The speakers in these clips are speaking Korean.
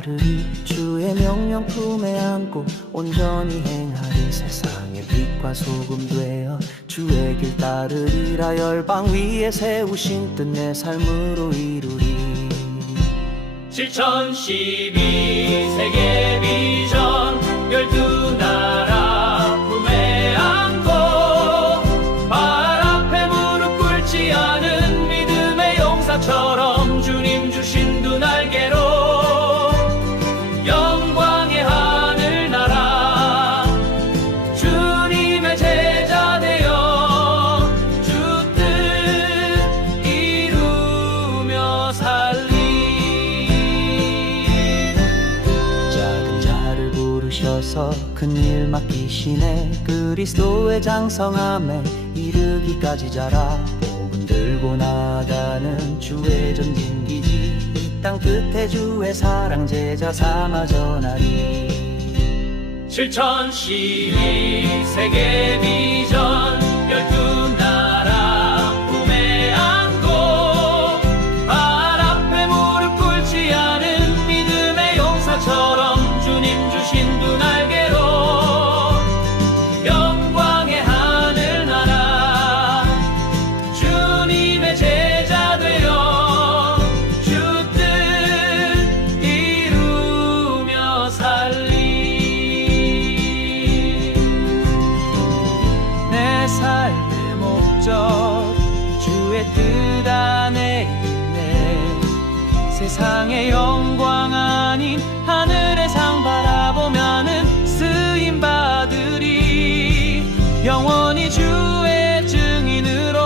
따르리 주의 명령 품에 안고 온전히 행하리 세상의 빛과 소금 되어 주의 길 따르리라 열방 위에 세우신 뜻 내 삶으로 이루리 7012 세계 비전 12나라 품에 안고 발 앞에 무릎 꿇지 않은 믿음의 용사처럼 주님 주신 두 날개로 영광의 하늘나라 주님의 제자 되어 주 뜻 이루며 살리 작은 자를 부르셔서 큰 일 맡기시네 그리스도의 장성함에 이르기까지 자라 복음 들고 나가는 주의 전진기지 이 땅 끝에 주의 사랑 제자 삼아 전하리 7012 세계 비전 12나라 품에 안고 발 앞에 무릎 꿇지 않은 믿음의 용사처럼 주님 주신 두 날개로 영광의 하늘나라 주님의 제자 되어 주 뜻 이루며 살리 내 삶의 목적 주의 뜻 안에 있네 세상의 영광 아닌 하늘의 상 바라보면은 쓰임 받으리 영원히 주의 증인으로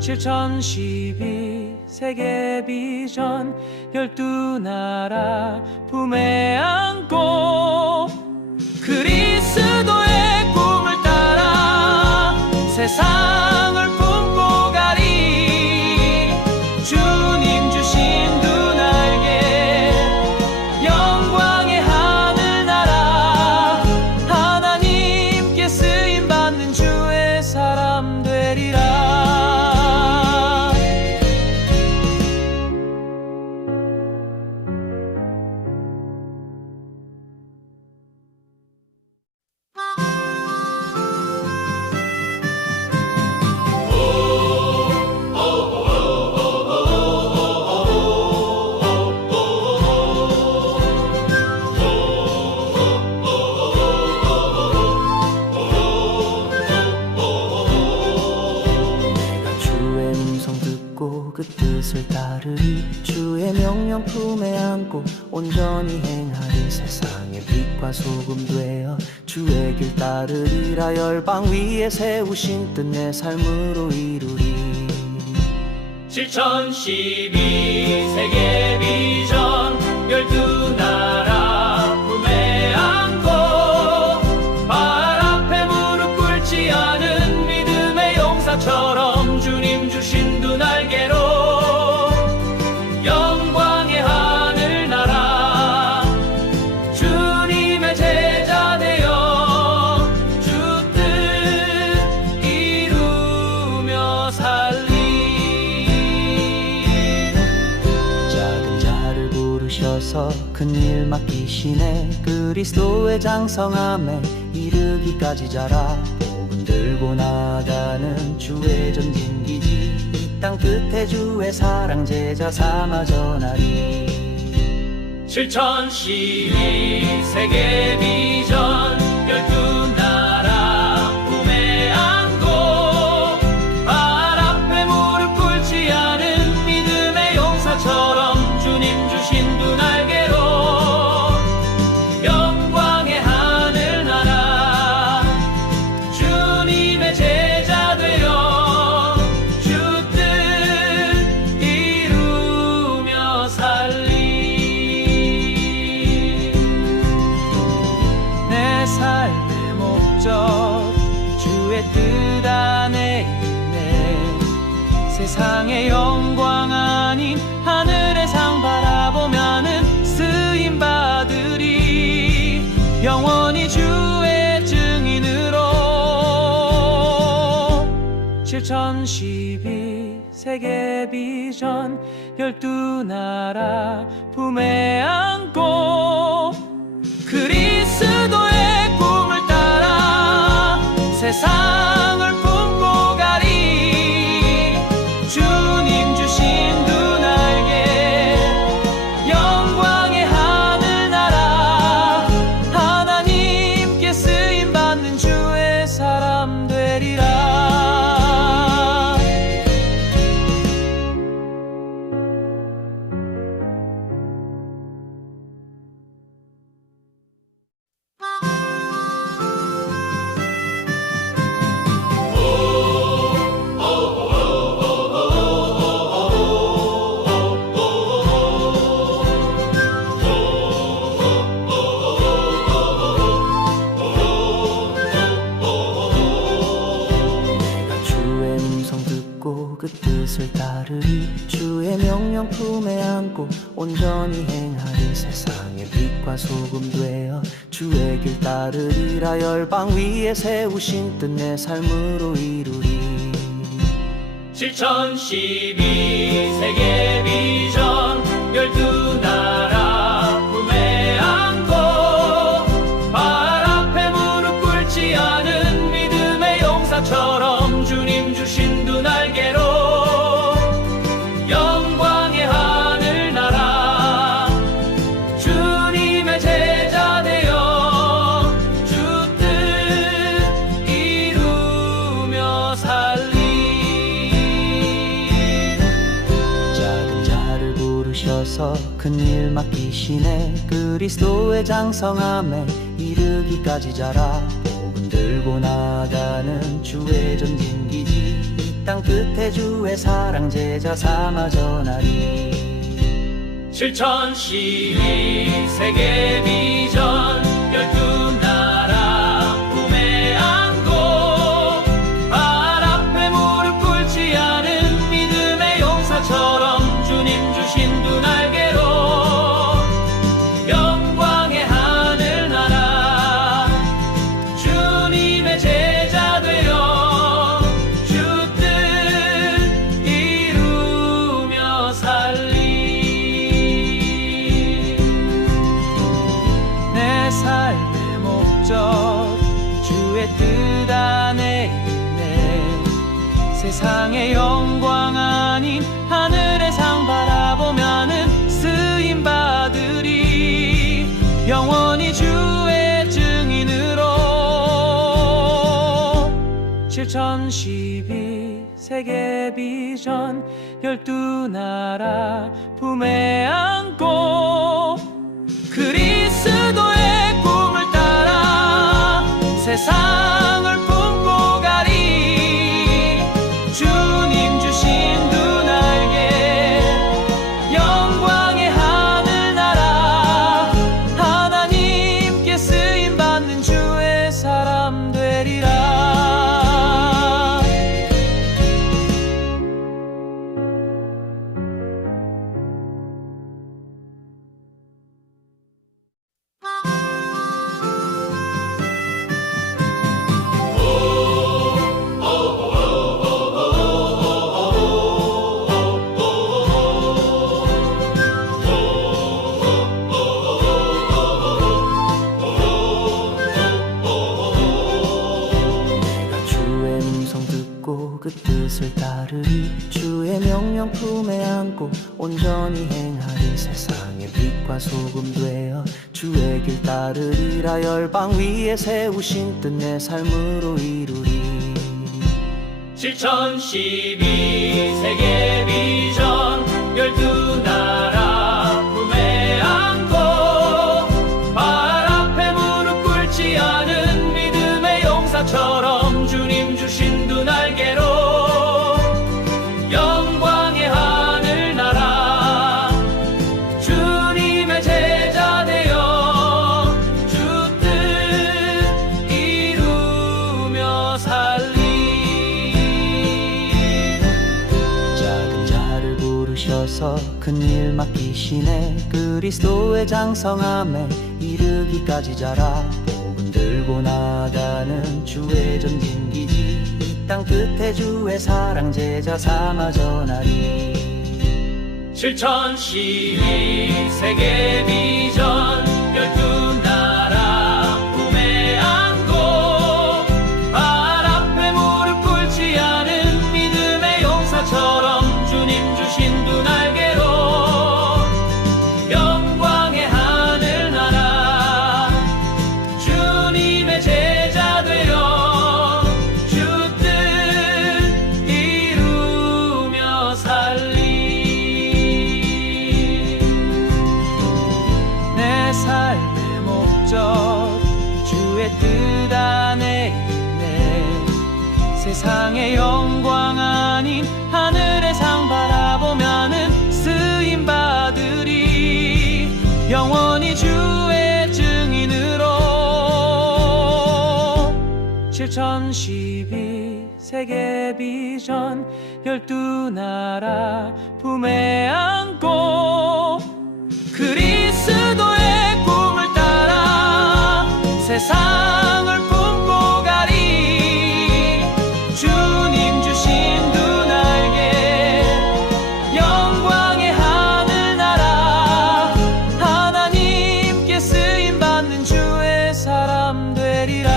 7012 세계 비전 12나라 품에 안고 그리스도의 꿈을 따라 세상을 품고 가리 주님 주신 두 날개 영광의 하늘나라 하나님께 쓰임받는 주의 사람 되리라 그 뜻을 따르리 주의 명령 품에 안고 온전히 행하리 세상의 빛과 소금 되어 주의 길 따르리라 열방 위에 세우신 뜻 내 삶으로 이루리 7012 세계 비전 12나라 품에 안고 발 앞에 무릎 꿇지 않은 믿음의 용사처럼 주님 주신 두 날개로 영광의 하늘나라 주님의 제자 되어 주 뜻 이루며 살리 작은 자를 부르셔서 큰 일 맡기시네 그리스도의 장성함에 이르기까지 자라 복음 들고 나가는 주의 전진기지 이 땅 끝에 주의 사랑 제자 삼아 전하리 7012 세계 비전 12나라 품에 안고 발 앞에 무릎 꿇지 않은 믿음의 용사처럼 주님 주신 두 날개로 영광의 하늘나라 주님의 제자 되어 주 뜻 이루며 살리 내 삶의 목적 주의 뜻 안에 있네 세상의 영광 아닌 하늘의 상 바라보면은 쓰임 받으리 영원히 주의 증인으로 7012 세계 비전 12나라 품에 안고 그리스도의 꿈을 따라 세상을 품고 가리 주님 주신 두 날개 영광의 하늘나라 하나님께 쓰임받는 주의 사람 되리라. 그 뜻을 따르리 주의 명령 품에 안고 온전히 행하리 세상의 빛과 소금 되어 주의 길 따르리라. 열방 위에 세우신 뜻 내 삶으로 이루리. 7012 세계 비전 12나라 품에 안고 발 앞에 무릎 꿇지 않은 믿음의 용사처럼 주님 주신 두 날개로 영광의 하늘나라 주님의 제자 되어 주 뜻 이루며 살리. 작은 자를 부르셔서 큰 일 맡기시네. 그리스도의 장성함에 이르기까지 자라. 복음 들고 나가는 주의 전진기지 이 땅 끝에 주의 사랑 제자 삼아 전하리. 7012 세계 비전 12나라 품에 안고 발 앞에 무릎 꿇지 않은 믿음의 용사처럼 주님 주신 두 날개로 영광의 하늘나라 주님의 제자 되어 주 뜻 이루며 살리. 내 삶의 목적 주의 뜻 안에 있네. 세상의 영광 아닌 하늘의 상 바라보면은 쓰임 받으리. 영원히 주의 증인으로 7012 세계 비전 12나라 품에 안고 그리스도의 꿈을 따라 세상을 품고 가리 주님 주신 두 날개 영광의 하늘나라 하나님께 쓰임받는 주의 사람 되리라. 그 뜻을 따르리 주의 명령 품에 안고 온전히 행하리 세상의 빛과 소금 되어 주의 길 따르리라. 열방 위에 세우신 뜻 내 삶으로 이루리. 7012 세계 비전 12나라 품에 안고 발 앞에 무릎 꿇지 않은 믿음의 용사처럼 주님 주신 두 날개로 영광의 하늘나라 주님의 제자 되어 주 뜻 이루며 살리. 작은 자를 부르셔서 큰 일 맡기시네. 그리스도의 장성함에 이르기까지 자라. 복음 들고 나가는 주의 전진기지 이 땅 끝에 주의 사랑 제자 삼아 전하리. 7012 세계 비전 12나라 품에 안고 발 앞에 무릎 꿇지 않은 믿음의 용사처럼 주님 주신 두 날개로 영광의 하늘나라 주님의 제자 되어 주 뜻 이루며 살리. 내 삶의 목적 주의 뜻 안에 있네. 세상의 영광 아닌 하늘의 상 바라보면은 쓰임 받으리. 영원히 주의 증인으로 7012 세계 비전 12나라 품에 안고 그리스도의 꿈을 따라 세상을 품고 가리. 주님 주신 두 날개 영광의 하늘나라 하나님께 쓰임받는 주의 사람 되리라.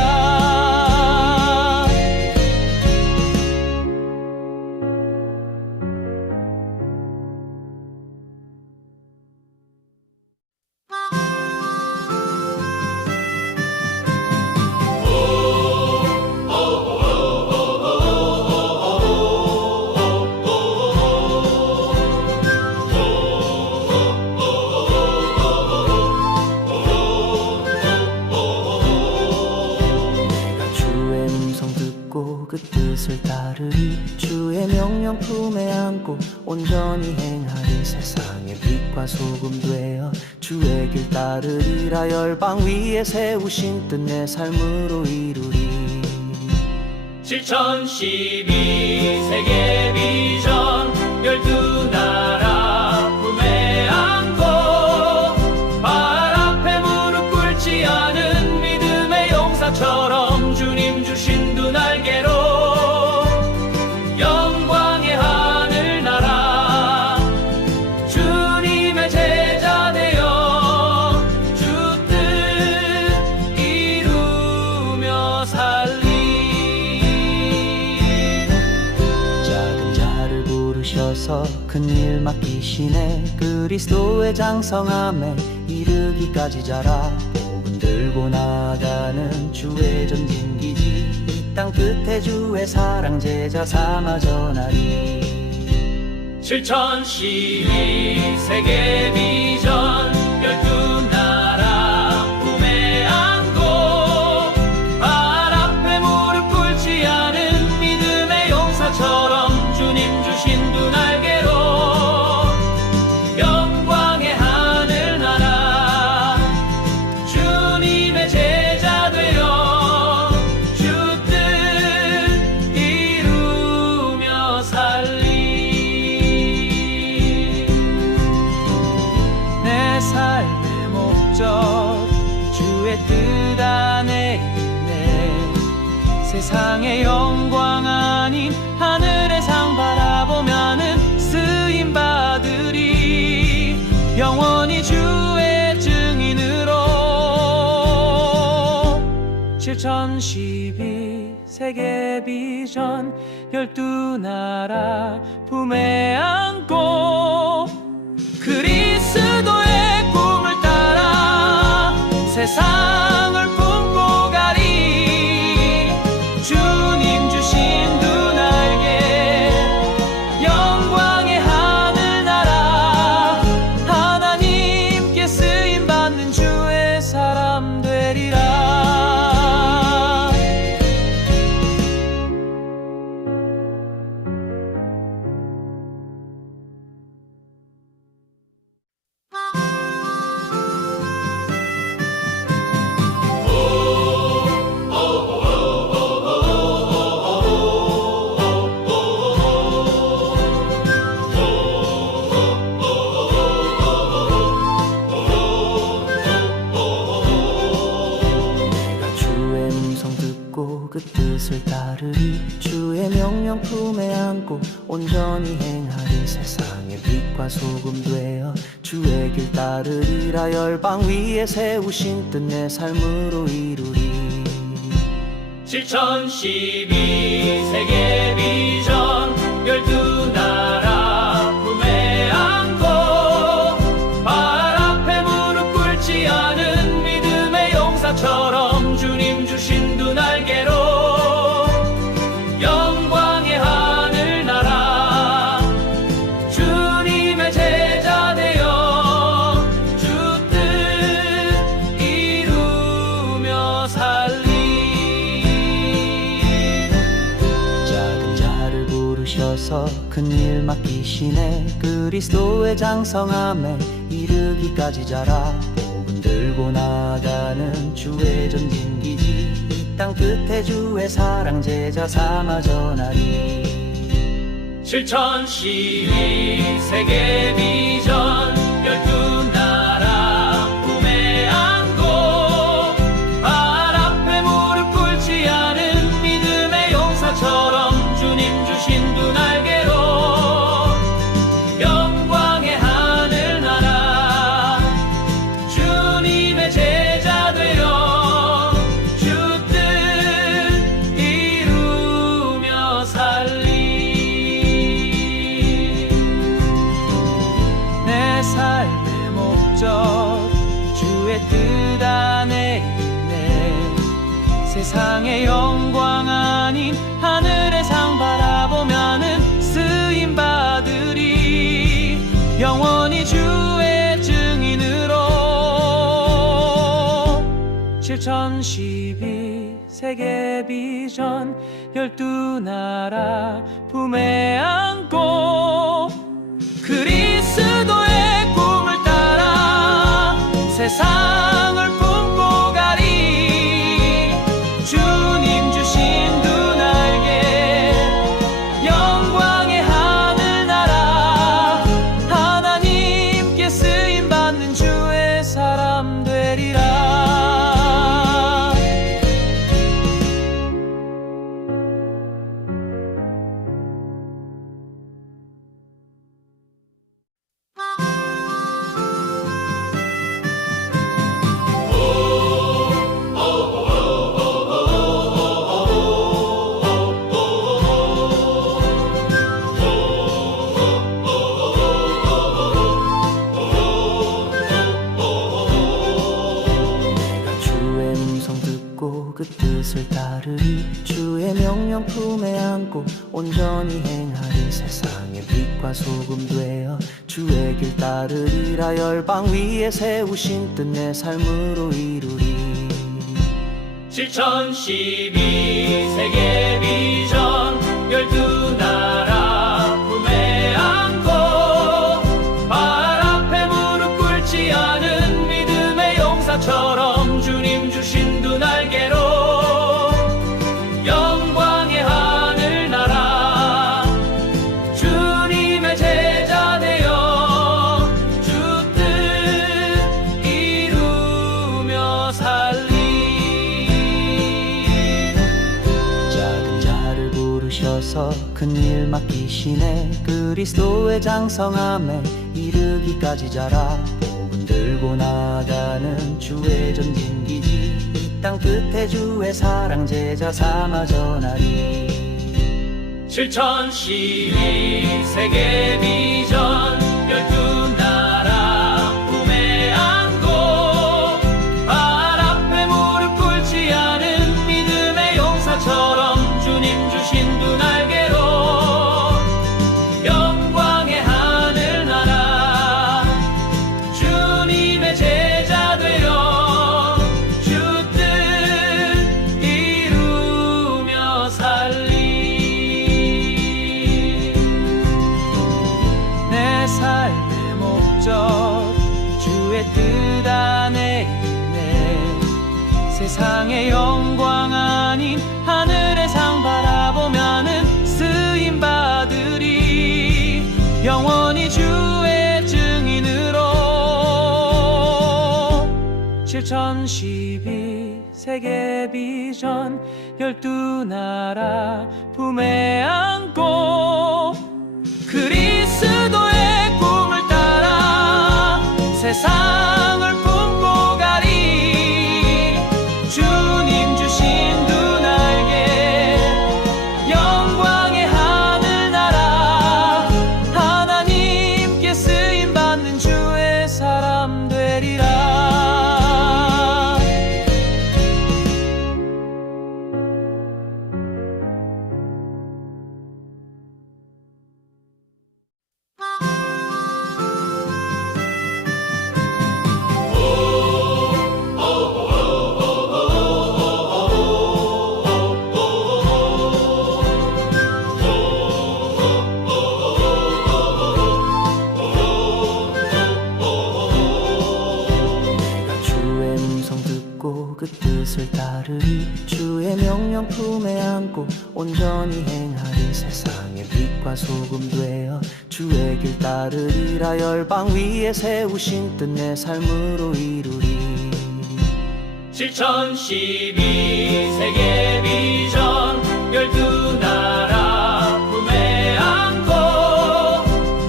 내가 주의 음성 듣고 그 뜻을 따르리. 주의 명령 품에 안고 온전히 행하리. 세상의 빛과 소금 되어 주의 길 따르리라. 열방 위에 세우신 뜻 내 삶으로 이루리. 7012 세계 비전 12나라 품에 안고 발 앞에 무릎 꿇지 않은 믿음의 용사처럼 주님 주신 두 날개로 영광의 하늘나라 주님의 제자 되어 주 뜻 이루며 살리. 작은 자를 부르셔서 큰 일 맡기시네. 그리스도의 장성함에 이르기까지 자라. 복음 들고 나가는 주의 전진기지. 이 땅 끝에 주의 사랑 제자 삼아 전하리. 7012 세계 비전 12나라 품에 안고 발 앞에 무릎 꿇지 않은 믿음의 용사처럼 주님 주신 두 날개로 영광의 하늘나라 주님의 제자 되어 주 뜻 이루며 살리. 내 삶의 목적 주의 뜻 안에 있네. 세상의 영광 아닌 하늘의 상 바라보면은 쓰임 받으리. 영원히 주의 증인으로 7012 세계 비전 12나라 품에 안고 그리스도의 꿈을 따라 세상을 품고 가리. 주님 주신 두 날개 영광의 하늘나라 하나님께 쓰임받는 주의 사람 되리라. 붙고 그 뜻을 따르리 주의 명령 품에 안고 온전히 행하리 세상의 빛과 소금 되어 주의 길 따르리라 열방 위에 세우신 뜻 내 삶으로 이루리 7012 세계 비전 12나라 품에 안고 발 앞에 무릎 꿇지 않은 믿음의 용사처럼 주님 주신 두 날개로 영광의 하늘나라 주님의 제자 되어 주 뜻 이루며 살리 큰 일 맡기시네 그리스도의 장성함에 이르기까지 자라 복음 들고 나가는 주의 전진기지 이 땅 끝에 주의 사랑 제자 삼아 전하리 7012 세계 비전 12나라 품에 안고 발 앞에 무릎 꿇지 않은 믿음의 용사처럼 주님 주신 두 날개로 영광의 하늘나라 주님의 제자 되어 주 뜻 이루며 살리 내 삶의 목적 주의 뜻 안에 있네 세상의 영광 아닌 하늘의 상 바라보면은 쓰임 받으리 영원히 주의 증인으로 7012 세계 비전 12나라 품에 안고 그리스도의 꿈을 따라 세상을 품고 가리 주님 주신 두 날개 영광의 하늘나라 하나님께 쓰임받는 주의 사람 되리라 그 뜻을 따르리 주의 명령 품에 안고 온전히 행하리 세상의 빛과 소금 되어 주의 길 따르리라 열방 위에 세우신 뜻 내 삶으로 이루리 7012 세계 비전 12나라 품에 안고 발 앞에 무릎 꿇지 않은 믿음의 용사처럼 주님 주신 두 날개로 영광의 하늘나라 주님의 제자 되어 주 뜻 이루며 살리 작은 자를 부르셔서 큰 일 맡기시네 그리스도의 장성함에 이르기까지 자라 복음 들고 나가는 주의 전진기지 이 땅 끝에 주의 사랑 제자 삼아 전하리 7012 세계 비전 12나라 품에 안고 발 앞에 무릎 꿇지 않은 믿음의 용사처럼 주님 주신 두 날개로 영광의 하늘나라 주님의 제자 되어 주 뜻 이루며 살리 내 삶의 목적 주의 뜻 안에 있네 세상의 영광 아닌 하늘의 상 바라보면은 쓰임 받으리 영원히 주의 증인으로 7012 세계 비전 열두 나라 품에 안고 그리스도의 꿈을 따라 세상을 품고 가리. 주님 주신 두 날개 영광의 하늘나라 하나님께 쓰임받는 주의 사람 되리라. 그 뜻을 따르리. 주의 명령 품에 안고 온전히 행하리. 세상의 빛과 소금 되어 주의 길 따르리라. 열방 위에 세우신 뜻 내 삶으로 이루리. 7012 세계 비전 열두 나라 품에 안고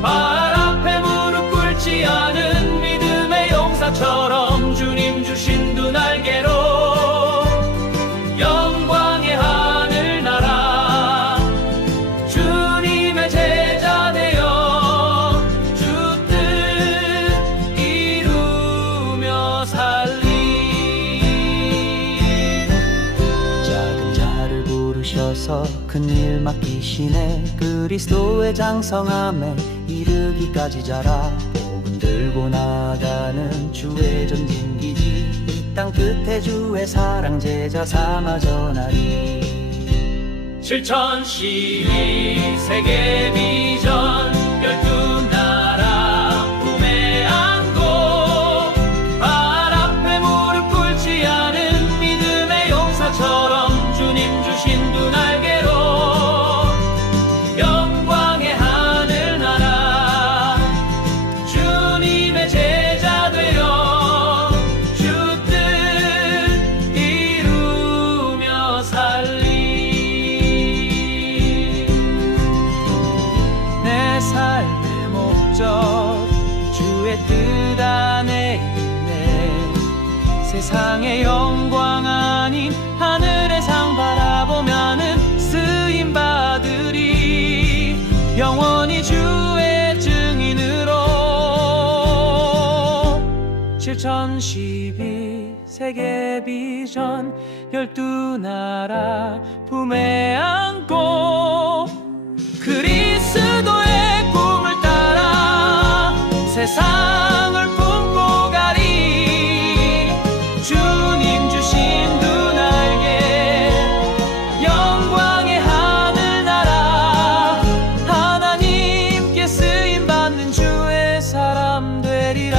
발 앞에 무릎 꿇지 않은 믿음의 용사처럼 주님 주신 두 날개로 영광의 하늘나라 주님의 제자 되어 주 뜻 이루며 살리. 작은 자를 부르셔서 큰 일 맡기시네. 그리스도의 장성함에 이르기까지 자라. 복음 들고 나가는 주의 전진기지. 이 땅 끝에 주의 사랑 제자 삼아 전하리. 7012 세계 비전 열두 나라 품에 안고 발 앞에 무릎 꿇지 않은 믿음의 용사처럼 주님 주신 두 날개로 영광의 하늘나라 주님의 제자 되어 주 뜻 이루며 살리. 내 삶의 목적 주의 뜻 안에 있네. 세상의 영광 아닌 하늘의 상 바라보면은 쓰임 받으리. 영원히 주의 증인으로. 7012 세계 비전 열두 나라 품에 안고 그리스도의 꿈을 따라 세상을 품고 가리. 주님 주신 두 날개 영광의 하늘나라 하나님께 쓰임받는 주의 사람 되리라.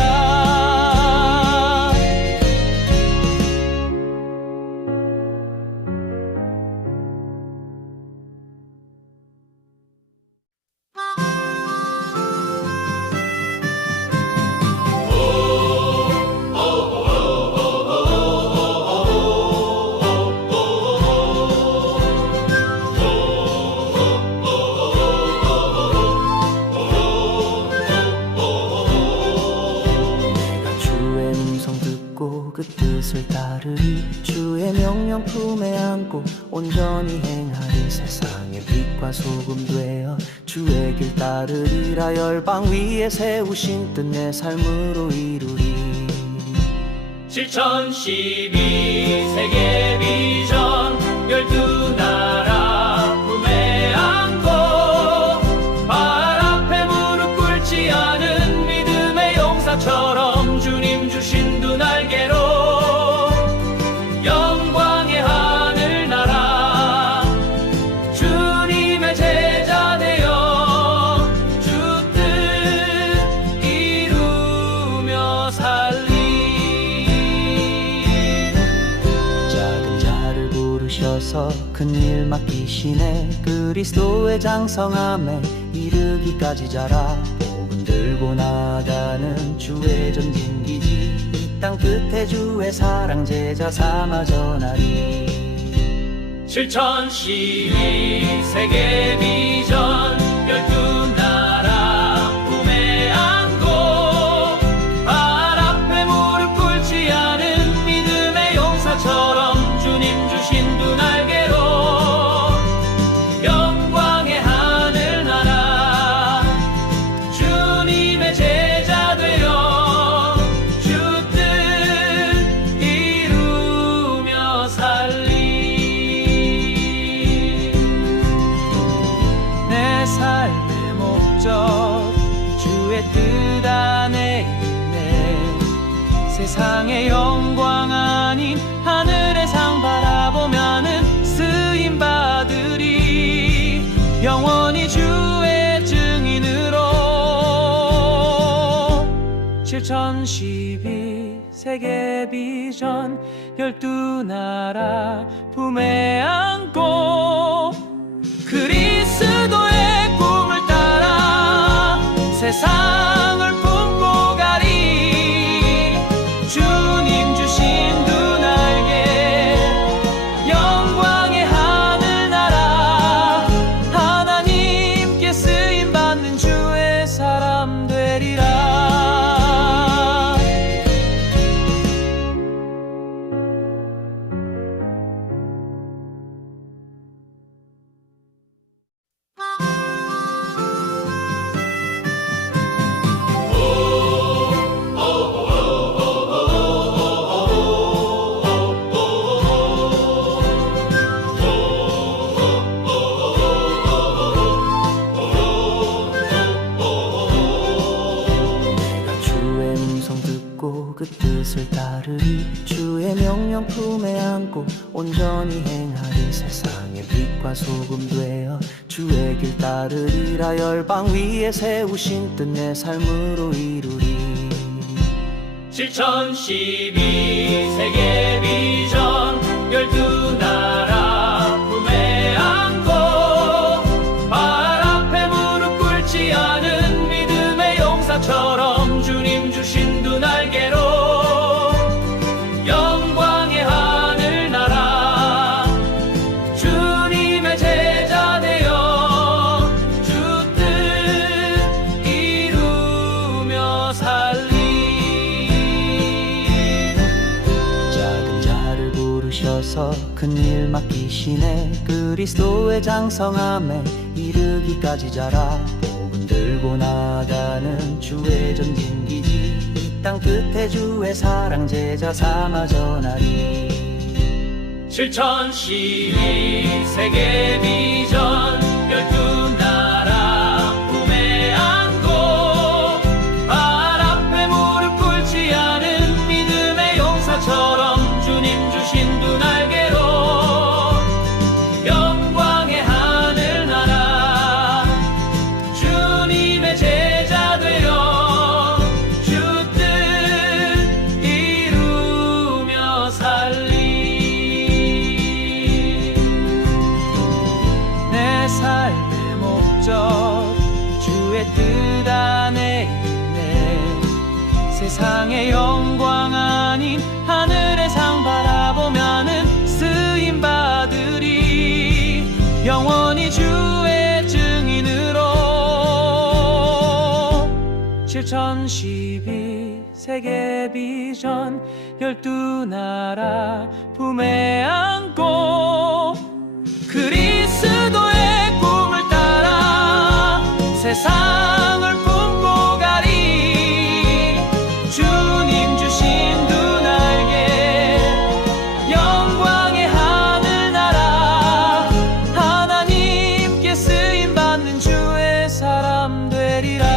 그 뜻을 따르리. 주의 명령 품에 안고 온전히 행하리. 세상의 빛과 소금 되어 주의 길 따르리라. 열방 위에 세우신 뜻 내 삶으로 이루리. 7012 세계 비전 열두 나라 품에 안고 발 앞에 무릎 꿇지 않은 믿음의 용사처럼 주님 주신 두 날개로 영광의 하늘나라 주님의 제자 되어 주 뜻 이루며 살리. 작은 자를 부르셔서 큰 일 맡기시네. 그리스도의 장성함에 이르기까지 자라. 복음 들고 나가는 주의 전진기지. 이 땅 끝에 주의 사랑 제자 삼아 전하리. 실천시위 세계 비전 12나라 품에 안고 발 앞에 무릎 꿇지 않은 믿음의 용사처럼 주님 주신 두 날개로 영광의 하늘나라 주님의 제자 되어 주 뜻 이루며 살리 내 삶의 목적 주의 뜻 안에 있네 세상의 영광 아닌 하늘의 상 바라보면은 쓰임 받으리 영원히 주의 증인으로 실천시위 세계 비전 12나라 품에 안고 그리스도의 꿈을 따라 세상을 품고 가리 주님 주신 두 날개 영광의 하늘나라 하나님께 쓰임받는 주의 사람 되리라 주의 음성 듣고 그 뜻을 따르리 주의 명령 품에 안고 온전히 행하리 세상의 빛과 소금 되어 주의 길 따르리라 열방 위에 세우신 뜻 내 삶으로 이루리 실천시위 세계 비전 12나라 품에 안고 발 앞에 무릎 꿇지 않은 믿음의 용사처럼 주님 주신 두 날개로 영광의 하늘나라 주님의 제자 되어 주 뜻 이루며 살리 작은 자를 부르셔서 큰 일 맡기시네 그리스도의 장성함에 이르기까지 자라 복음 들고 나가는 주의 전진기지 이 땅 끝에 주의 사랑 제자 삼아 전하리 실천시위 세계 비전 12나라 품에 안고 발 앞에 무릎 꿇지 않은 믿음의 용사처럼 주님 주신 두 날개로 영광의 하늘나라 주님의 제자 되어 주 뜻 이루며 살리 내 삶의 목적 주의 뜻 안에 있네 세상의 영광 아닌 하늘의 상 바라보면은 쓰임 받으리 영원히 주의 증인으로 실천시위 세계 비전 12나라 품에 안고 그리스도의 꿈을 따라 세상을 품고 가리 주님 주신 두 날개 영광의 하늘나라 하나님께 쓰임받는 주의 사람 되리라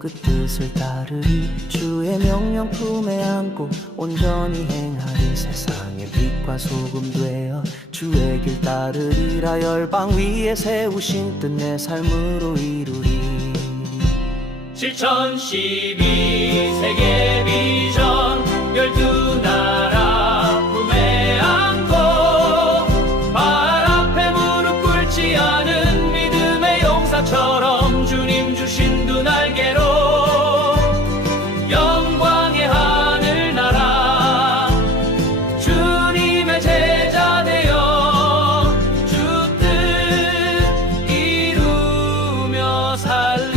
그 뜻을 따르리 주의 명령 품에 안고 온전히 행하리 세상의 빛과 빛과 소금 되어 주의 길 따르리라. 열방 위에 세우신 뜻 내 삶으로 이루리. 7012 세계 비전 12나라 품에 안고 발 앞에 무릎 꿇지 않은 믿음의 용사처럼 주님 주신 두 날개로 영광의 하늘나라 주님의 제자 되어 주 뜻 이루며 살리.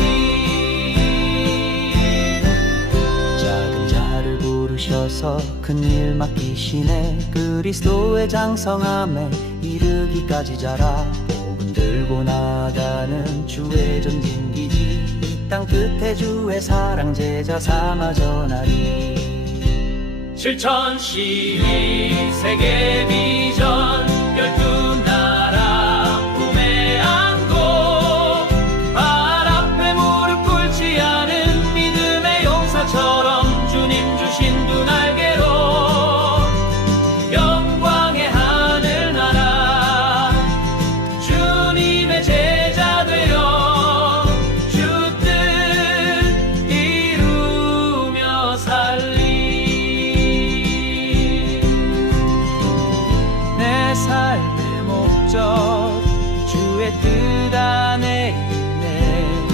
작은 자를 부르셔서 큰 일 맡기시네. 그리스도의 장성함에 이르기까지 자라. 복음 들고 나가는 주의 전진기지. 이 땅 끝에 주의 사랑 제자 삼아 전하리. 7012 세계 비전 12나라 품에 안고 발 앞에 무릎 꿇지 않은 믿음의 용사처럼 주님 주신 두 날개로 영광의 하늘나라 주님의 제자 되어 주 뜻 이루며 살리. 내 삶의 목적 주의 뜻 안에 있네.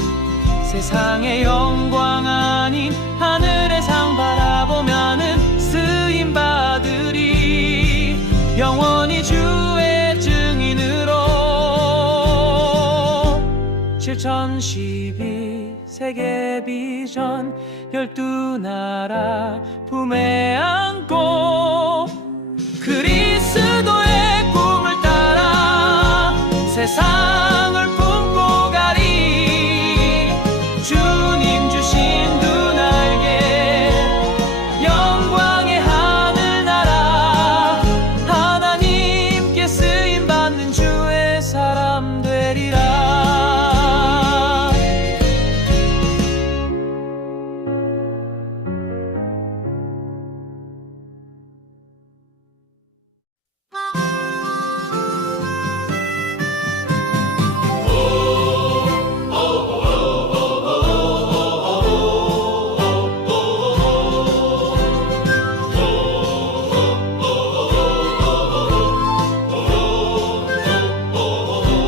세상의 영광 아닌 하늘의 상 바라보면은 쓰임 받으리. 영원히 주의 증인으로. 7012 세계 비전 12나라 품에 안고 그리스도의 꿈을 따라 세상을 품고 가리. 주님 주신 두 날개 영광의 하늘나라 하나님께 쓰임받는 주의 사람 되리라.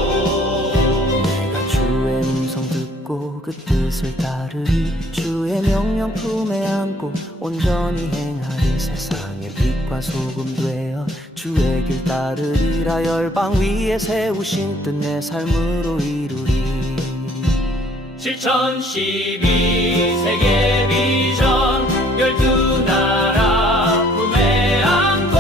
내가 주의 음성 듣고 그 뜻을 따르리. 주의 명령 품에 안고 온전히 행하리. 세상의 빛과 소금 되어 주의 길 따르리라. 열방 위에 세우신 뜻 내 삶으로 이루리. 7012 세계 비전 12나라 품에 안고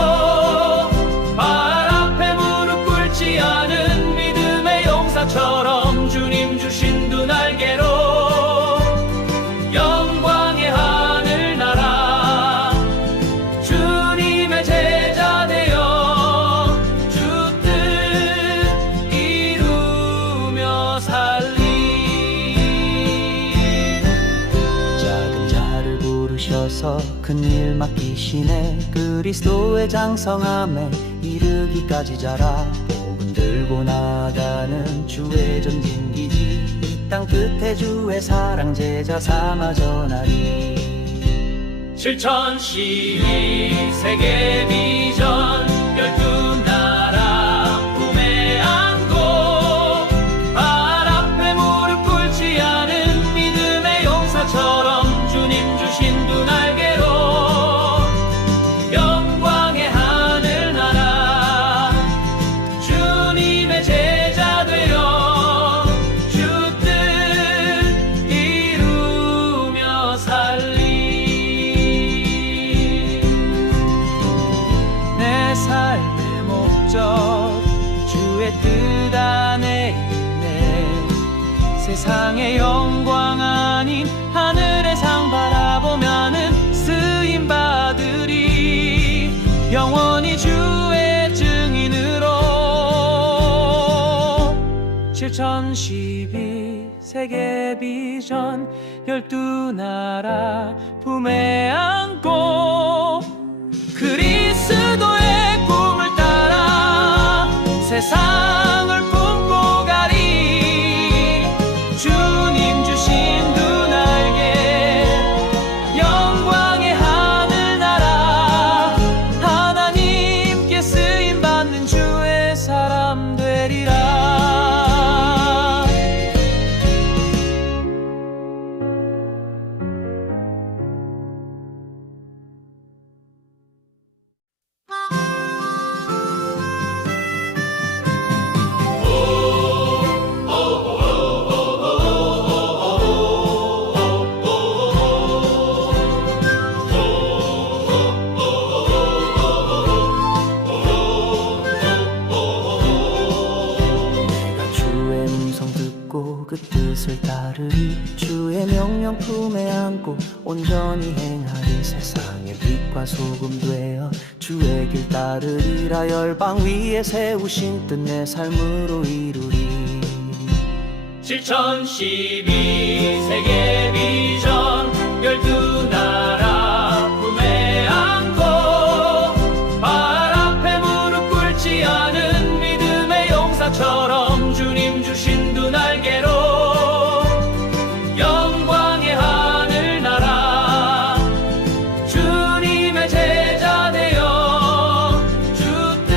발 앞에 무릎 꿇지 않은 믿음의 용사처럼 주님 주신 두 날개로 영광의 하늘나라 주님의 제자 되어 주 뜻 이루며 살리. 작은 자를 부르셔서 큰 일 맡기시네. 그리스도의 장성함에 이르기까지 자라. 복음 들고 나가는 주의 전진기지. 이 땅 끝에 주의 사랑 제자 삼아 전하리. 7012 세계 비전 12나라 품에 안고 발 앞에 무릎 꿇지 않은 믿음의 용사처럼 주님 주신 두 날개로 영광의 하늘나라 주님의 제자 되어 주 뜻 이루며 살리. 내 삶의 목적 주의 뜻 안에 있네. 세상의 영광 아닌 하늘의 상 바라보면은 쓰임 받으리. 영원히 주의 증인으로. 7012 세계 비전 12나라 품에 안고 그리스도의 꿈을 세상을 품고 가리. 주님 주신 두 날개 영광의 하늘나라. 하나님께 쓰임받는 주의 사람 되리라. 내가 주의 음성 듣고 그 뜻을 따르리. 주의 명령 품에 안고 온전히 행하리. 세상의 빛과 소금 되어 주의 길 따르리라. 열방 위에 세우신 뜻 내 삶으로 이루리. 7012 세계 비전 12나라 품에 안고 발 앞에 무릎 꿇지 않은 믿음의 용사처럼 주님 주신 두 날개로 영광의 하늘나라. 주님의 제자 되어 주 뜻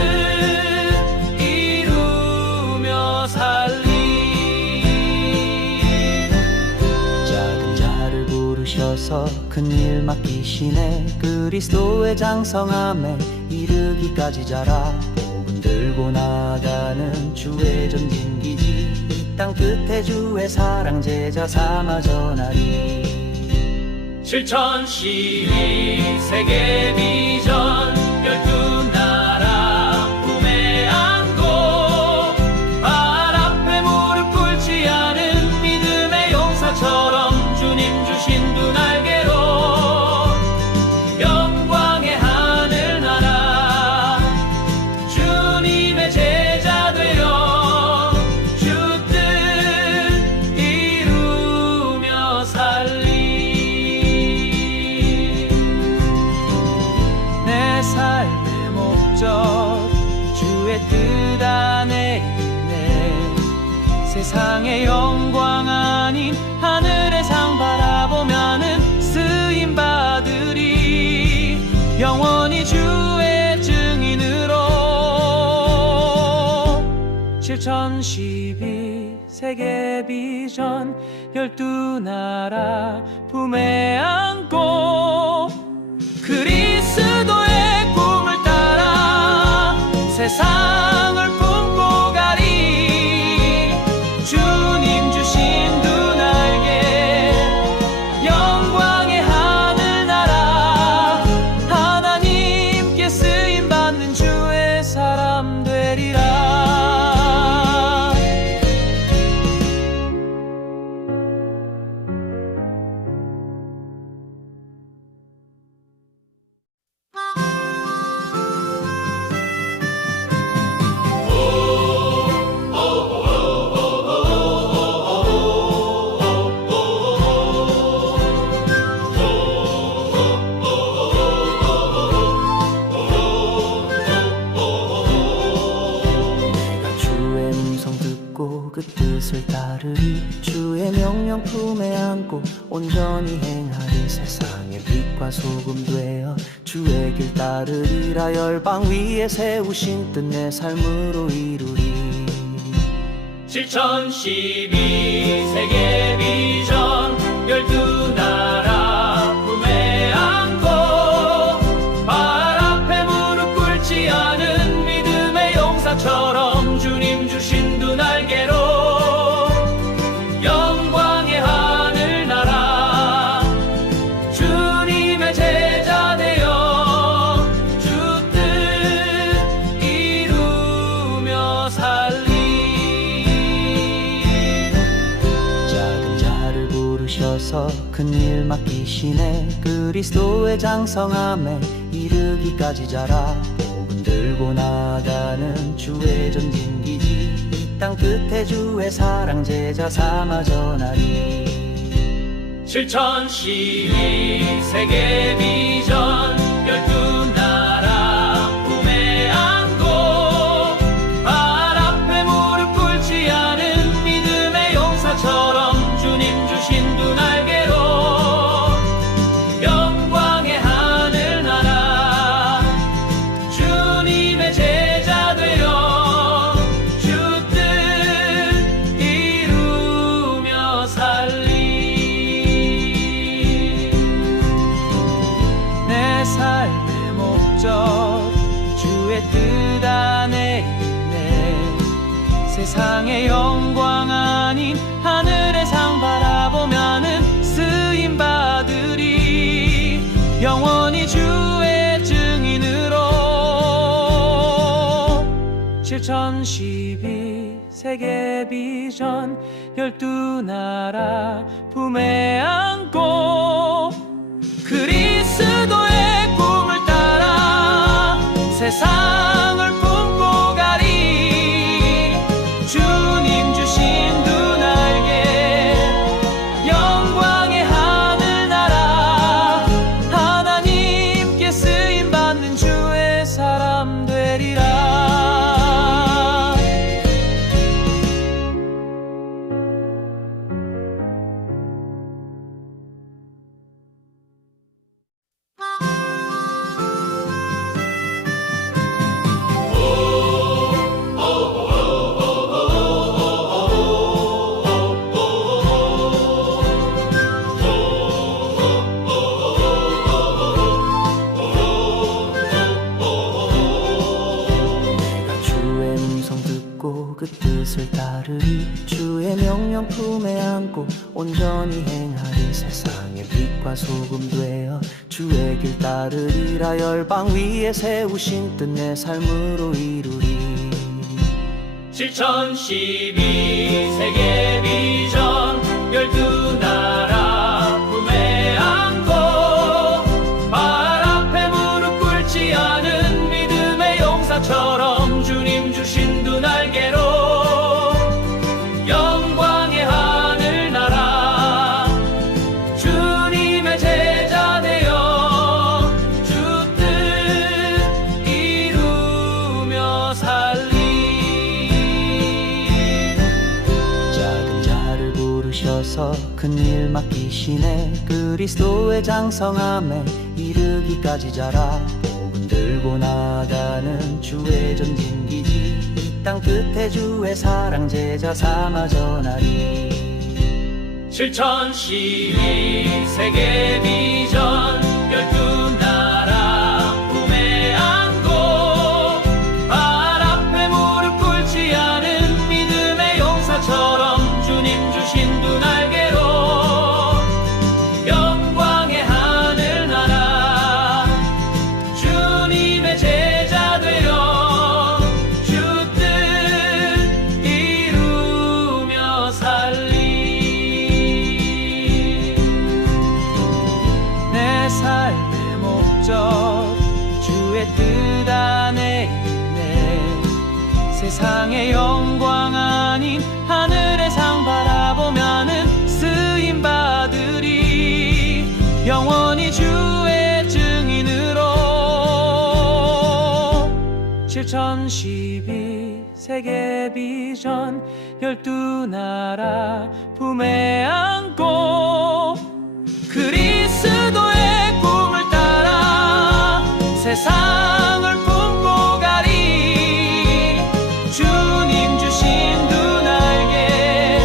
이루며 살리. 작은 자를 부르셔서 큰 일 맡기시네. 그리스도의 장성함에 이르기까지 자라. 복음 들고 나가는 주의 전진기지. 이 땅 끝에 주의 사랑 제자 삼아 전하리. 7012 세계 비전 12나라 품에 안고 발 앞에 무릎 꿇지 않은 믿음의 용사처럼 주님 주신 두 날개로 영광의 하늘나라. 주님의 제자 되어 주 뜻 이루며 살리. 내 삶의 목적 주의 뜻 안에 있네. 세상의 영광 아닌 하늘의 상 바라보면은 쓰임 받으리. 영원히 주의 증인으로. 7012 세계 비전 12나라 품에 안고 그리스도의 꿈을 따라 세상을 품고 가리. 주님 주신 두 날개 영광의 하늘나라. 하나님께 쓰임받는 주의 사람 되리라. 내가 주의 음성 듣고 그 뜻을 따르리. 주의 명령 품에 안고 온전히 행하리. 세상의 빛과 소금 되어 주의 길 따르리라. 열방 위에 세우신 뜻 내 삶으로 이루리. 7012 세계 비전 12나라 품에 안고 발 앞에 무릎 꿇지 않은 믿음의 용사처럼 주님 주신 두 날개로 영광의 하늘나라. 주님의 제자 되어 주 뜻 이루며 살리. 작은 자를 부르셔서 큰 일 맡기시네. 그리스도의 장성함에 이르기까지 자라. 복음 들고 나가는 주의 전진기지. 이 땅 끝에 주의 사랑 제자 삼아 전하리. 7012 세계 비전 12나라 품에 안고 발 세상의 영광 아닌 하늘의 상 바라보면은 쓰임 받으리 영원히 주의 증인으로 7012 세계 비전 12나라 품에 안고 그리스도의 꿈을 따라 세상을 품고 가리 주님 주신 두 날개 영광의 하늘나라 하나님께 쓰임받는 주의 사람 되리라. 그 뜻을 따르리 주의 명령 품에 안고 온전히 행하리 세상의 빛과 소금 되어 주의 길 따르리라 열방 위에 세우신 뜻 내 삶으로 이루리 7012 세계 비전 12나라 품에 안고 발 앞에 무릎 꿇지 않은 믿음의 용사처럼 주님 주신 두 날개로 영광의 하늘나라 주님의 제자 되어 주 뜻 이루며 살리 작은 자를 부르셔서 큰 일 맡기시네 그리스도의 장성함에 이르기까지 자라 복음 들고 나가는 주의 전진기지 이 땅 끝에 주의 사랑 제자 삼아 전하리 7012 세계 비전 12나라 품에 안고 발 앞에 무릎 꿇지 않은 믿음의 용사처럼 주님 주신 두 날개로 영광의 하늘나라 주님의 제자 되어 삶의 목적 주의 뜻 안에 있네 세상의 영광 아닌 하늘의 상 바라보면은 쓰임 받으리 영원히 주의 증인으로 7012 세계 비전 12나라 품에 안고 그리스도의 꿈을 따라 세상을 품고 가리 주님 주신 두 날개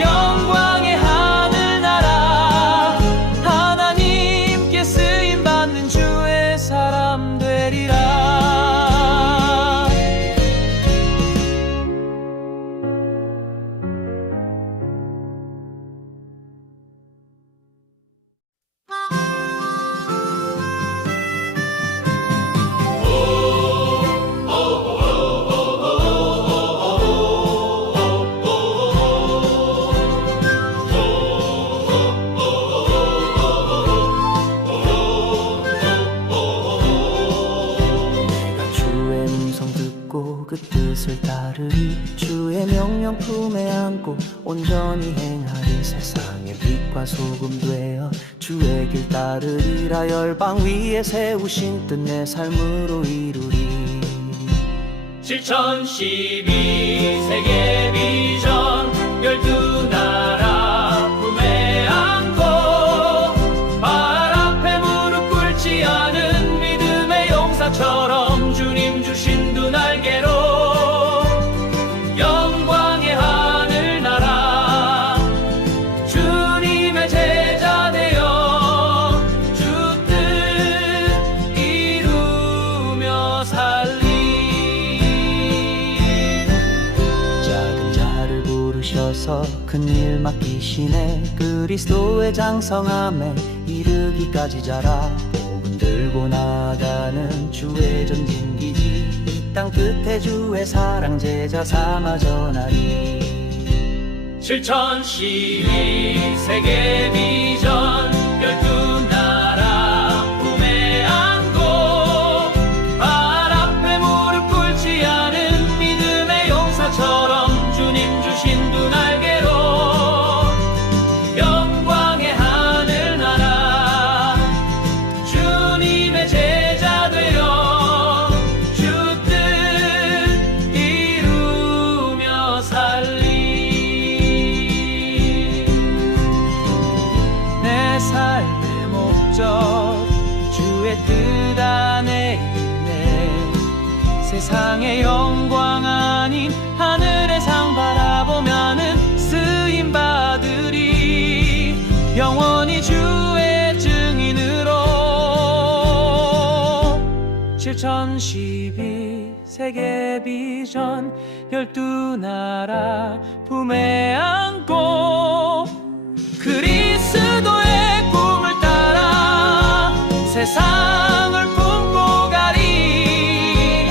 영광의 하늘나라 하나님께 쓰임받는 주의 사람 되리라. 그 뜻을 따르리 주의 명령 품에 안고 온전히 행하리 세상의 빛과 소금 되어 주의 길 따르리라 열방 위에 세우신 뜻 내 삶으로 이루리 7012 세계 비전 12나라 품에 안고 발 앞에 무릎 꿇지 않은 믿음의 용사처럼 주님 주신 두 날개로 영광의 하늘나라 주님의 제자 되어 주 뜻 이루며 살리 부르셔서 큰일 맡기시네. 그리스도의 장성함에 이르기까지 자라 복음 들고 나가는 주의 전진기지. 이 땅 끝에 주의 사랑 제자 삼아 전하리. 7012 세계 비전 12나라 품에 안고 발 앞에 무릎 꿇지 않은 믿음의 용사처럼 주님 주신 두 날개로 영광의 하늘나라 주님의 제자 되어 주 뜻 이루며 살리. 내 삶의 목적 주의 뜻 안에 있네. 세상의 영광 아닌 하늘의 상 바라보면은 쓰임 받으리. 영원히 주의 증인으로 7012 세계 비전 12나라 품에 안고 그리스도의 꿈을 따라 세상을 품고 가리.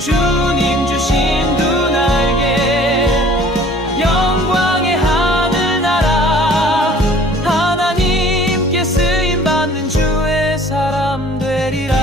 주님 주신 두 날개 영광의 하늘나라 하나님께 쓰임받는 주의 사람 되리라.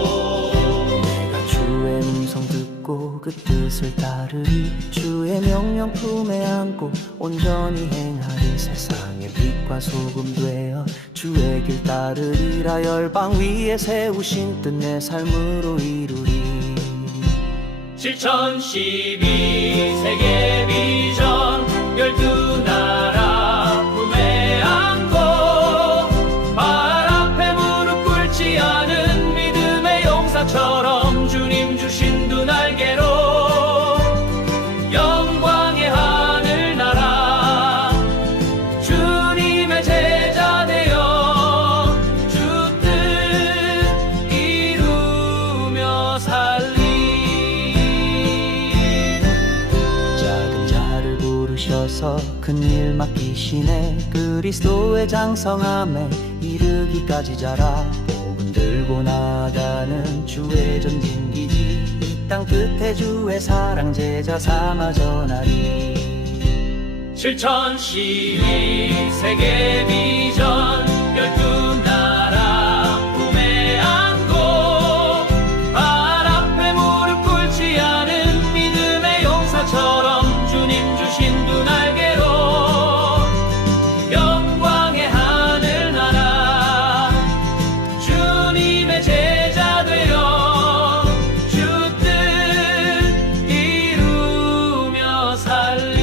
내가 주의 음성 듣고 그 뜻을 따르리. 주의 명령 품에 안고 온전히 행하리. 세상의 빛과 소금 되어 주의 길 따르리라. 열방 위에 세우신 뜻 내 삶으로 이루리. 7012 세계 비전 12나라 품에 안고 발 앞에 무릎 꿇지 않은 믿음의 용사처럼 주님 주신 두 날개로 영광의 하늘나라 주님의 제자 되어 주 뜻 이루며 살리. 작은 자를 부르셔서 큰일 맡기시네. 그리스도의 장성함에 이르기까지 자라 복음 들고 나가는 주의 전진기지. 이 땅 끝에 주의 사랑 제자 삼아 전하리. 7012 세계 비전 12나라 품에 안고 발 앞에 무릎 꿇지 않은 믿음의 용사처럼 주님 주신 두 날개로 영광의 하늘나라 주님의 제자 되어 주 뜻 이루며 살리.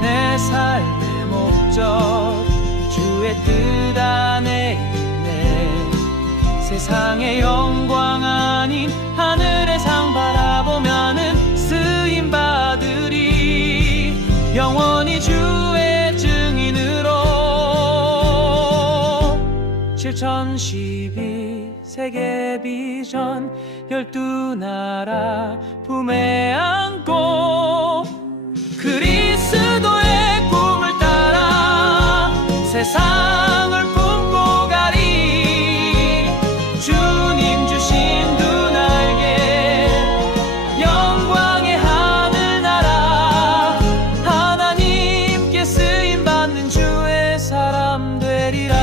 내 삶의 목적 주의 뜻 안에 있네. 세상의 영광 아닌 하늘의 상 바라보면은 쓰임 받으리. 영원히 주의 증인으로 7012 세계 비전 12나라 품에 안고 그리스도의 꿈을 따라 세상을 품고 가리. 주님 주신 두 날개 영광의 하늘나라 하나님께 쓰임받는 주의 사람 되리라.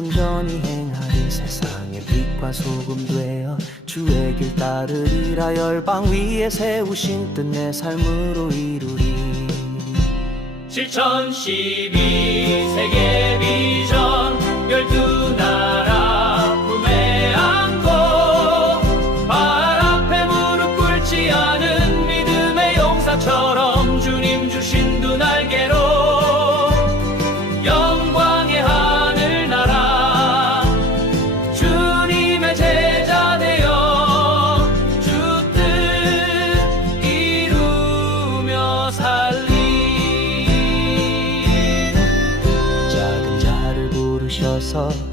온전히 행하리. 세상의 빛과 소금 되어 주의 길 따르리라. 열방 위에 세우신 뜻 내 삶으로 이루리. 7012 세계 비전 12나라 품에 안고 발 앞에 무릎 꿇지 않은 믿음의 용사처럼 주님 주신 두 날개로 영광의 하늘나라 주님의 제자 되어 주 뜻 이루며 살리.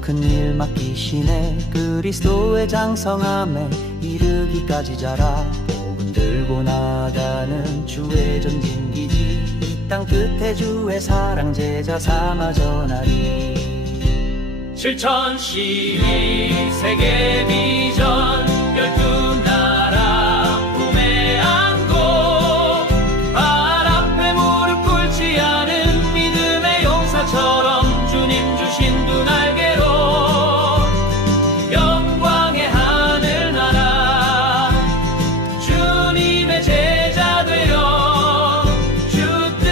큰 일 맡기시네. 그리스도의 장성함에 이르기까지 자라. 복음 들고 나가는 주의 전진기지. 이 땅 끝에 주의 사랑 제자 삼아 전하리. 7012 세계 비전 12나라 품에 안고 발 앞에 무릎 꿇지 않은 믿음의 용사처럼 주님 주신 두 날개로 영광의 하늘나라 주님의 제자 되어 주 뜻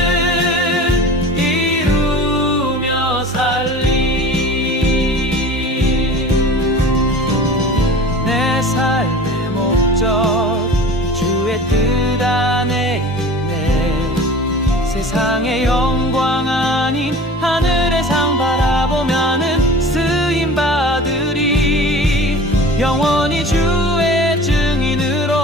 이루며 살리. 내 삶의 목적 주의 뜻 안에 있네. 세상의 영광 아닌 하늘의 상 바라보면은 쓰임 받으리. 영원히 주의 증인으로.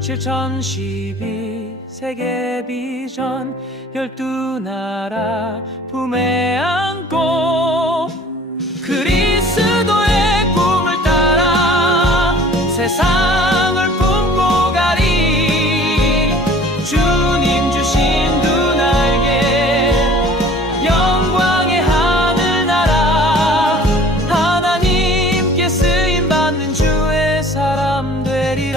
7012 세계 비전 12나라 품에 안고 그리스도의 꿈을 따라 세상을 품고 가리. 주님 주신 두 날개 영광의 하늘나라 하나님께 쓰임받는 주의 사람 되리라.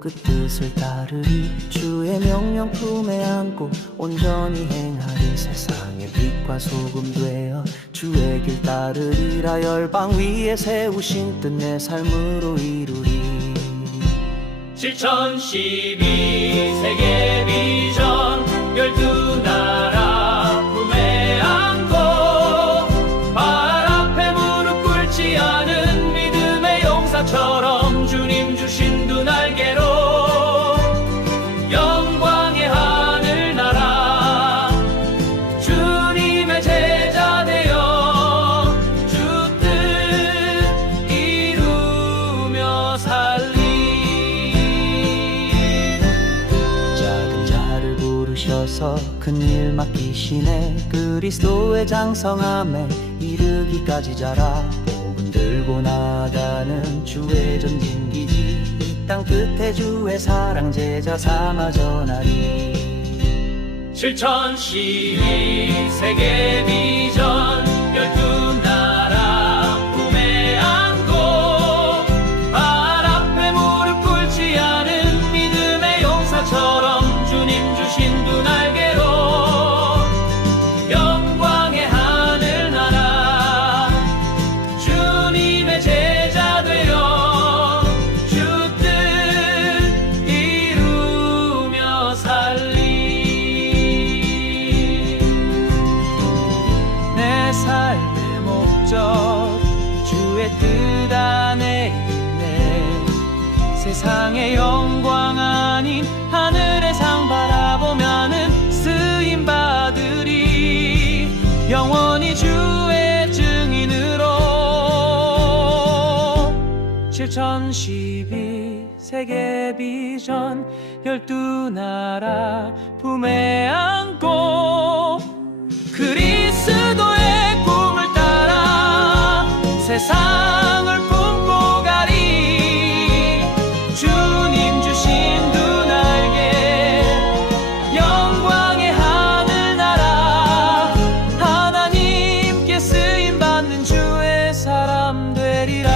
그 뜻을 따르리. 주의 명령 품에 안고 온전히 행하리. 세상의 빛과 소금 되어 주의 길 따르리라. 열방 위에 세우신 뜻 내 삶으로 이루리. 7012 세계 비전 12나라 품에 안고 발 앞에 무릎 꿇지 않은 믿음의 용사처럼 주님 주신 두 날개로 영광의 하늘나라 주님의 제자 되어 주 뜻 이루며 살리. 작은 자를 부르셔서 큰 일 맡기시네. 그리스도의 장성함에 이르기까지 자라. 복음 들고 나가는 주의 전진기지. 이 땅 끝에 주의 사랑 제자 삼아 전하리. 7012 세계 비전 12나라 품에 안고 발 앞에 무릎 꿇지 않은 믿음의 용사처럼 주님 주신 두 날개로 영광의 하늘나라 주님의 제자 되어 주 뜻 이루며 살리. 내 삶의 목적 주의 뜻 안에 있네. 세상의 영광 아닌 하늘의 상 바라보면은 쓰임 받으리. 영원히 주의 증인으로. 7012 세계 비전 12나라 품에 안고 그리스도의 꿈을 따라 세상을 품고 가리. 주님 주신 두 날개 영광의 하늘나라. 하나님께 쓰임받는 주의 사람 되리라.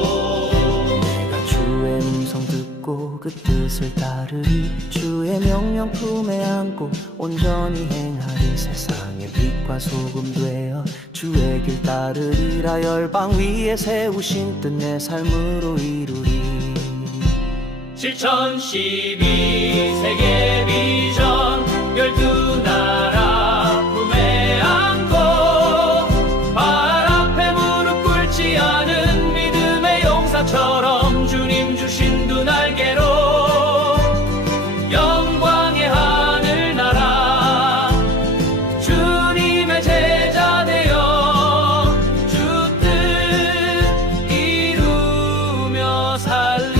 내가 주의 음성 듣고 그 뜻을 따르리. 주의 명령 품에 안고 온전히 행하리. 세상의 빛과 소금 되어 주의 길 따르리라. 열방 위에 세우신 뜻 내 삶으로 이루리. 실천12 세계 비전 12나라 품에 안고 발 앞에 무릎 꿇지 않은 믿음의 용사처럼 주님 주신 두 날개로 영광의 하늘나라. 주님의 제자 되어 주 뜻 이루며 살리.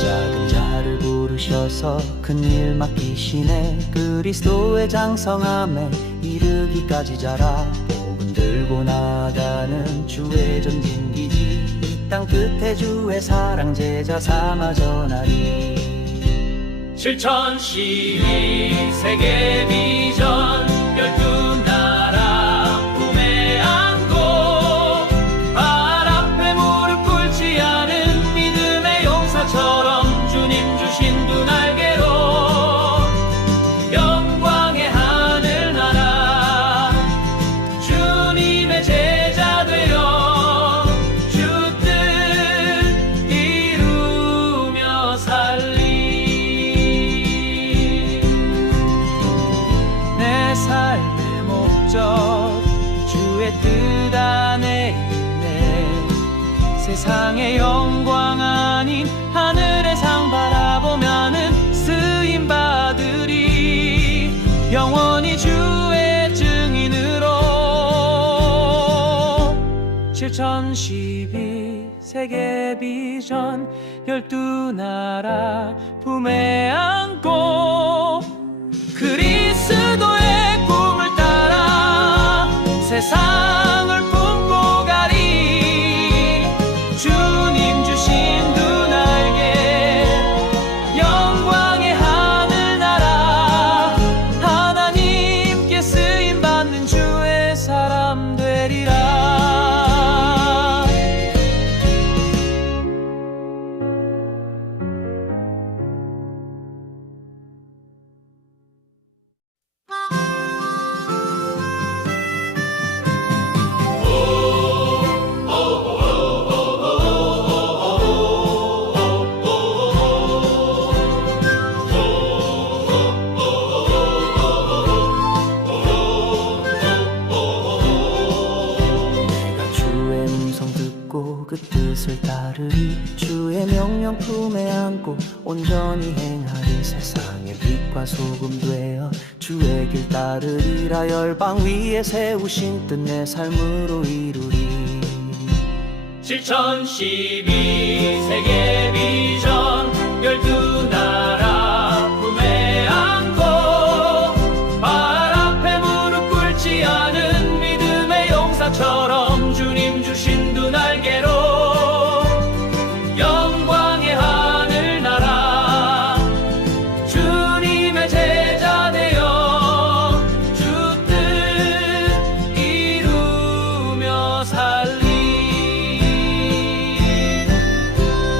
작은 자를 부르셔서 큰 일 맡기시네. 그리스도의 장성함에 이르기까지 자라. 복음 들고 나가는 주의 전진기지. 이 땅 끝에 주의 사랑 제자 삼아 전하리. 실천12 세계 비전 12나라 품에 안고 발 앞에 무릎 꿇지 않은 믿음의 용사처럼 주님 주신 두 날개로 영광의 하늘나라. 주님의 제자 되어 주 뜻 이루며 살리. 내 삶의 목적 주의 뜻 안에 있네. 세상의 영광 아닌 하늘의 상 바라보면은 쓰임 받으리. 영원히 주의 증인으로. 실천12 세계 비전 12나라 품에 안고 그리스도의 꿈을 따라 세상을 품고 가리. 주님 주신 두 날개 영광의 하늘나라. 하나님께 쓰임받는 주의 사람 되리라. 그 뜻을 따르리. 주의 명령 품에 안고 온전히 행하리. 세상의 빛과 소금 되어 주의 길 따르리라. 열방 위에 세우신 뜻 내 삶으로 이루리. 실천12 세계 비전 12나라 품에 안고 발 앞에 무릎 꿇지 않은 믿음의 용사처럼 주님 주신 두 날개로 영광의 하늘나라. 주님의 제자 되어 주 뜻 이루며 살리.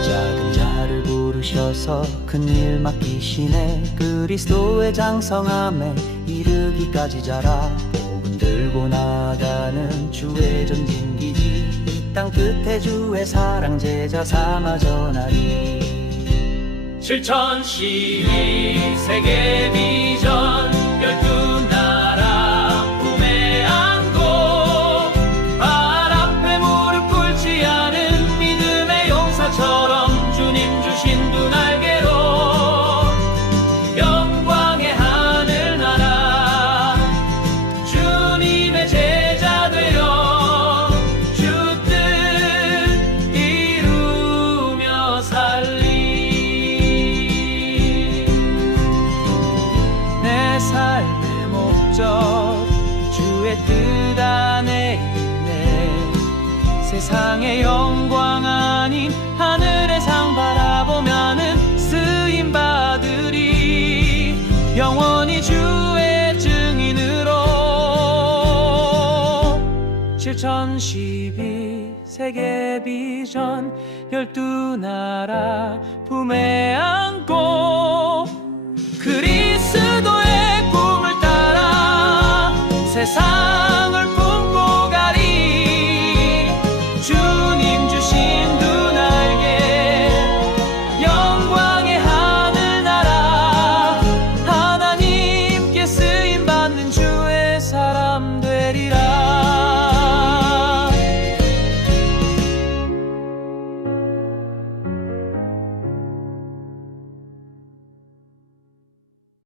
작은 자를 부르셔서 큰 일 맡기시네. 그리스도의 장성함에 이르기까지 자라. 복음 들고 나가는 주의 전진기지. 이 땅 끝에 주의 사랑 제자 삼아 전하리. 실천12 세계 비전 12나라 주의 뜻 안에 있네. 세상의 영광 아닌 하늘의 상 바라보면은 쓰임 받으리. 영원히 주의 증인으로 7012 세계 비전 12나라 품에 안고 그리스도의 꿈을 따라 세상